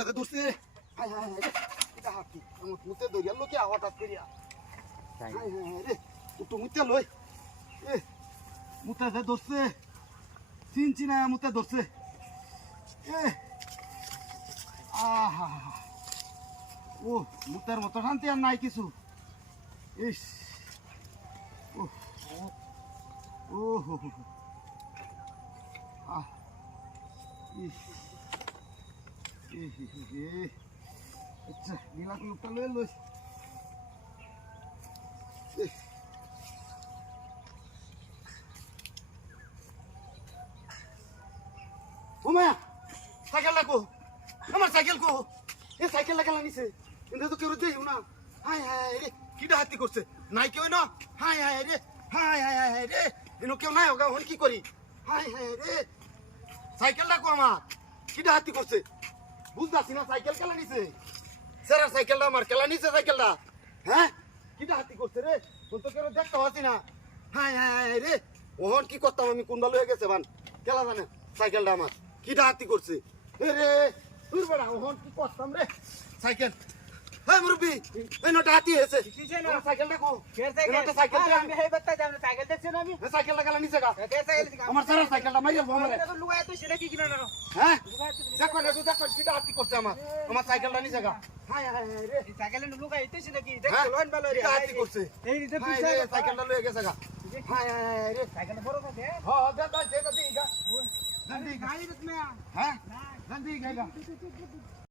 মুতাতে ধরছে হায় হায় রে এটা হাতি আমার মুতে ধরিয়া লোকে হঠাৎ করিয়া হায় হায় রে একটু মুতে লই এ মুতাতে ধরছে চিনছি না মুতে ধরছে এ আহা ও মুতার মতো শান্তি আর নাই কিছু ইস ও ও হো হো আহ ইস আচ্ছা নীলা লোকটা লয়ে লইস ওমা সাইকেল লাগো আমার সাইকেল কো এ সাইকেল লাগালা নিছে কিন্তু তো কেউ দেই না হায় হায় রে কিডা হাতি করছে নাই কেউ না হায় হায় রে হায় হায় হায় রে এনো কেউ নাই ওগা হন কি করি হায় হায় রে সাইকেল লাগো আমার কিডা হাতি করছে বুঝতাছি না সাইকেল কেলা নিছে সেরা সাইকেলটা আমার কেলা নিছে সাইকেলটা হ্যাঁ কিডা হাতি করছে রে তো কেউ দেখতে পাচ্ছি না হায় হায় রে ওহন কি করতাম আমি কোনটা লয়ে গেছে বান কেলা জানে সাইকেলটা আমার কিডা হাতি করছে রে দূর বড়া ওহন কি করতাম রে সাইকেল হ্যাঁ মুরব্বি এই নটা হাতি হয়েছে সাইকেলটা কো সাইকেল আমি এই বাত্তা যাম সাইকেল দেখছ না আমি সাইকেল লাগালা নিছে গা সাইকেল আমার সারা সাইকেলটা মাইরা ভমরে লুগায় তো সেটা কি কিনা না হ্যাঁ দেখো না দেখো কিডা হাতি করছে আমার সাইকেলটা নিছে গা হায় হায় রে সাইকেলে লুগায় তো সেটা কি দেখছ লোন ভালো রে কিডা হাতি করছে এই রে সাইকেলটা লয়ে গেছে গা হায় হায় রে সাইকেল বড় থাকে হ্যাঁ দাদা যে দাদি গা গাড়ি রত মে হ্যাঁ দাদি গা